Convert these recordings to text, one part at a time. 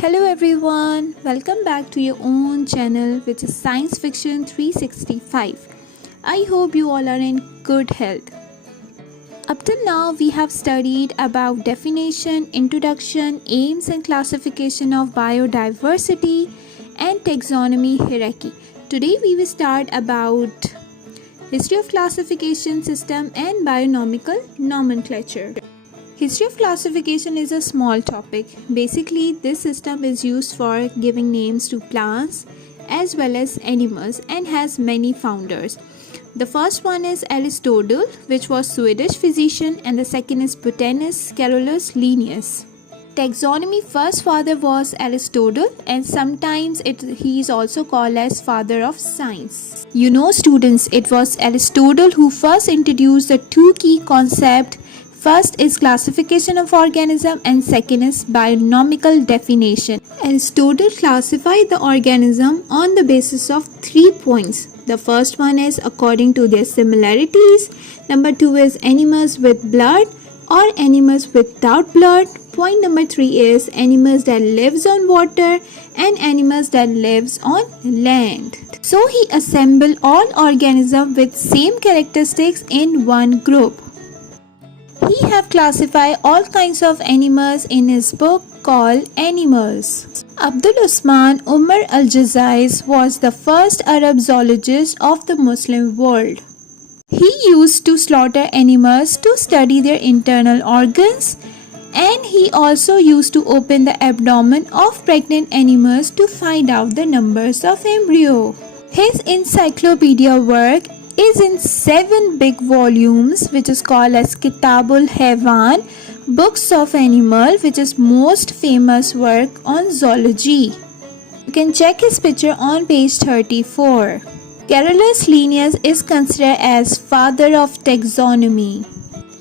Hello everyone, welcome back to your own channel which is Science Fiction 365. I hope you all are in good health. Up till now we have studied about definition, introduction, aims and classification of biodiversity and taxonomy hierarchy. Today we will start about history of classification system and bionomial nomenclature. History of classification is a small topic. Basically, this system is used for giving names to plants as well as animals and has many founders. The first one is Aristotle, which was Swedish physician, and the second is botanist Carolus Linnaeus. Taxonomy first father was Aristotle, and sometimes he is also called as father of science. You know students, it was Aristotle who first introduced the two key concepts. First is classification of organism and second is bionomial definition. Aristotle classified the organism on the basis of 3 points. The first one is according to their similarities. Number 2 is animals with blood or animals without blood. Point number 3 is animals that lives on water and animals that lives on land. So he assembled all organisms with same characteristics in one group. He have classified all kinds of animals in his book called Animals. ABDUL Umar al-Jazais was the first Arab zoologist of the Muslim world. He used to slaughter animals to study their internal organs, and he also used to open the abdomen of pregnant animals to find out the numbers of embryo. His encyclopedia work is in 7 big volumes, which is called as Kitabul Haywan, Books of Animal, which is most famous work on zoology. You can check his picture on page 34. Carolus Linnaeus is considered as father of taxonomy.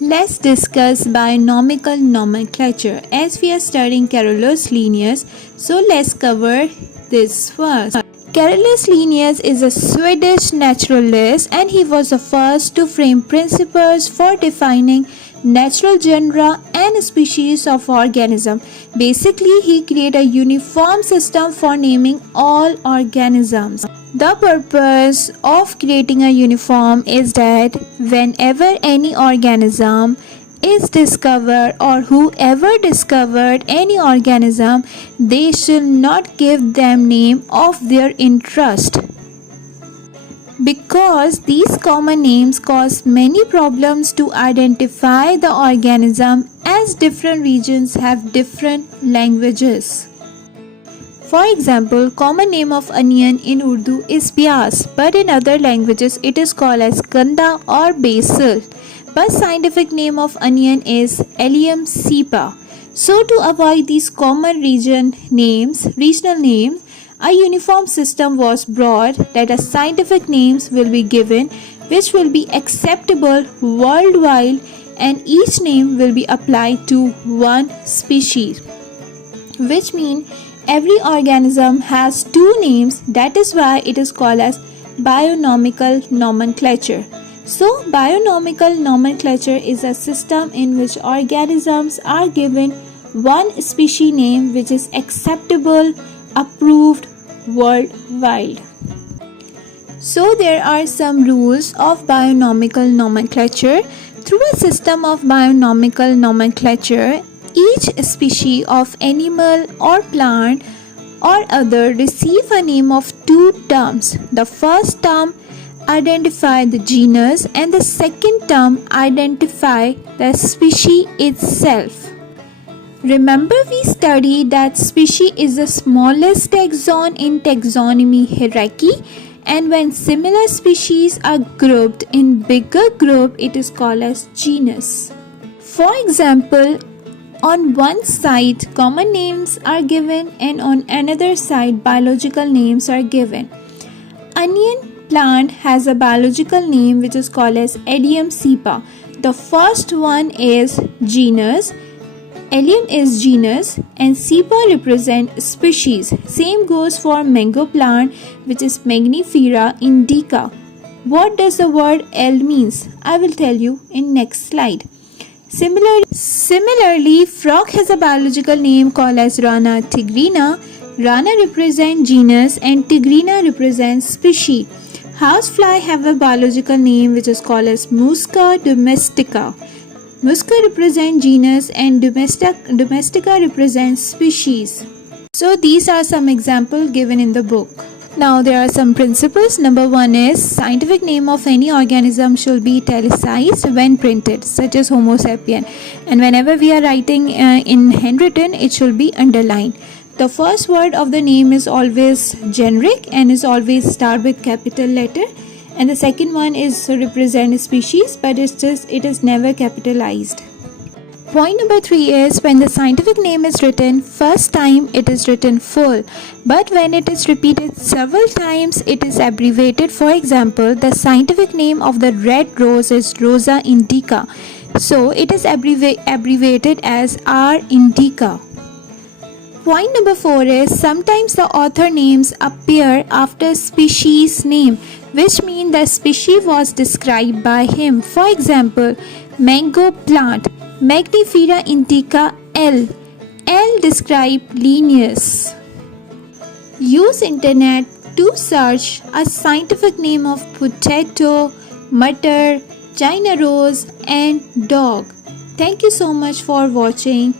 Let's discuss bionomial nomenclature. As we are studying Carolus Linnaeus, so let's cover this first. Carolus Linnaeus is a Swedish naturalist, and he was the first to frame principles for defining natural genera and species of organism. Basically, he created a uniform system for naming all organisms. The purpose of creating a uniform is that whenever any organism is discovered or whoever discovered any organism, they should not give them name of their interest, because these common names cause many problems to identify the organism, as different regions have different languages. For example, common name of onion in Urdu is pyaz, but in other languages it is called as kanda or basil. But scientific name of onion is Allium cepa. So to avoid these common regional names, a uniform system was brought that a scientific names will be given which will be acceptable worldwide, and each name will be applied to one species, which means every organism has 2 names. That is why it is called as bionomial nomenclature. So, bionomial nomenclature is a system in which organisms are given one species name which is acceptable, approved worldwide. So, there are some rules of bionomial nomenclature. Through a system of bionomial nomenclature, each species of animal or plant or other receive a name of 2 terms. The first term identify the genus and the second term identify the species itself. Remember, we studied that species is the smallest taxon in taxonomy hierarchy, and when similar species are grouped in bigger group, it is called as genus. For example, on one side common names are given and on another side biological names are given. Onion plant has a biological name which is called as Allium cepa. The first one is genus, Allium is genus, and cepa represent species. Same goes for mango plant, which is Magnifera indica. What does the word L means? I will tell you in next slide. Similarly, frog has a biological name called as Rana tigrina. Rana represents genus and tigrina represents species. Housefly have a biological name which is called as Musca domestica. Musca represents genus and domestica represents species. So these are some examples given in the book. Now there are some principles. Number 1 is scientific name of any organism should be italicized when printed, such as Homo sapien. And whenever we are writing in handwritten, it should be underlined. The first word of the name is always generic and is always start with capital letter. And the second one is represent species, but it is never capitalized. Point number 3 is when the scientific name is written first time, it is written full, but when it is repeated several times, it is abbreviated. For example, the scientific name of the red rose is Rosa indica, so it is abbreviated as R indica. Point number 4 is sometimes the author names appear after species name, which means the species was described by him. For example, mango plant, Magnifera indica L. L describe linnaeus. Use internet to search a scientific name of potato, mutter, China rose and dog. Thank you so much for watching.